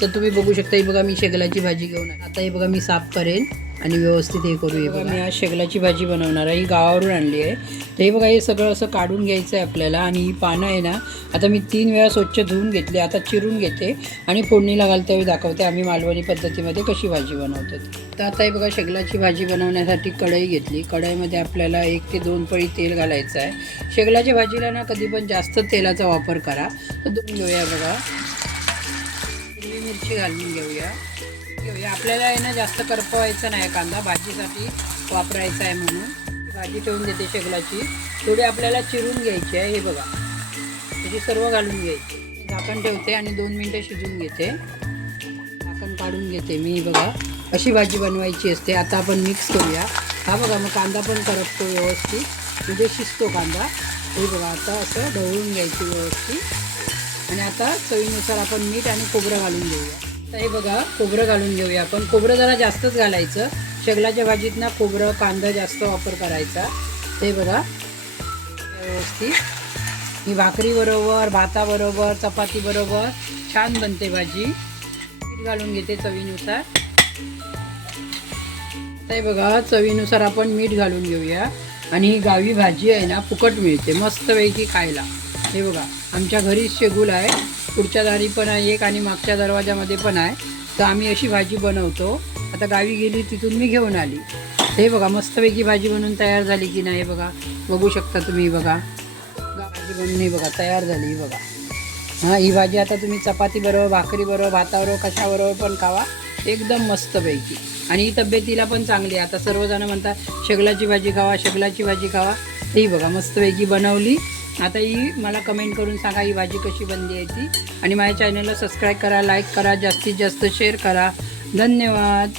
तर तुम्ही बघू शकता, ही बघा मी शेगलाची भाजी घेऊन आले. आता हे बघा मी साफ करेन आणि व्यवस्थित हे करू. हे बघा मी आज शेगलाची भाजी बनवणार आहे. ही गावावरून आणली आहे. तर हे बघा हे सगळं असं काढून घ्यायचं आहे आपल्याला. आणि ही पानं आहे ना, आता मी 3 वेळा स्वच्छ धुवून घेतली. आता चिरून घेते आणि फोडणीला घालते वेळी दाखवते आम्ही मालवणी पद्धतीमध्ये कशी भाजी बनवतो. तर आता हे बघा शेगलाची भाजी बनवण्यासाठी कढई घेतली. कढईमध्ये आपल्याला 1 ते 2 पळी तेल घालायचं आहे. शेगलाच्या भाजीला ना कधी पण जास्त तेलाचा वापर करा. तर 2 घेऊया बघा. हिरवी मिरची घालून घेऊया. आपल्याला आहे ना जास्त करपवायचं नाही, कांदा भाजीसाठी वापरायचा आहे म्हणून भाजी ठेवून देते शेगलाची. थोडी आपल्याला चिरून घ्यायची आहे. हे बघा त्याची सर्व घालून घ्यायची. झाकण ठेवते आणि 2 मिनटं शिजून घेते. झाकण काढून घेते मी. बघा अशी भाजी बनवायची असते. आता आपण मिक्स करूया. हा बघा मग कांदा पण करपतो व्यवस्थित, म्हणजे शिजतो कांदा. हे बघा आता असं ढवळून घ्यायची व्यवस्थित. आणि आता चवीनुसार आपण मीठ आणि खोबरं घालून घेऊया. आता हे बघा खोबरं घालून घेऊया आपण. खोबरं जरा जास्तच घालायचं. शेगलाच्या भाजीत ना खोबरं कांदा जास्त वापर करायचा. ते बघा व्यवस्थित ही भाकरीबरोबर, भाताबरोबर, चपातीबरोबर छान बनते भाजी. मीठ घालून घेते चवीनुसार. आता हे बघा चवीनुसार आपण मीठ घालून घेऊया. आणि ही गावी भाजी आहे ना फुकट मिळते मस्तपैकी खायला. हे बघा आमच्या घरीच शेगूल आहे. पुढच्या दारी पण आहे एक आणि मागच्या दरवाजामध्ये पण आहे. तर आम्ही अशी भाजी बनवतो. आता गावी गेली तिथून मी घेऊन आली. हे बघा मस्तपैकी भाजी बनवून तयार झाली की नाही. हे बघा बघू शकता तुम्ही. बघा भाजी बनवून ही बघा तयार झाली. ही बघा हां ही भाजी आता तुम्ही चपातीबरोबर, भाकरीबरोबर, भाताबरोबर कशाबरोबर पण खावा. एकदम मस्तपैकी. आणि ही तब्येतीला पण चांगली आहे. आता सर्वजण म्हणतात शेगलाची भाजी खावा, शेगलाची भाजी खावा. ही बघा मस्तपैकी बनवली. आता ही मला कमेंट करून सांगा ही भाजी कशी बनली आहे ती. आणि माझ्या चॅनलला सबस्क्राईब करा, लाईक करा, जास्तीत जास्त शेअर करा. धन्यवाद.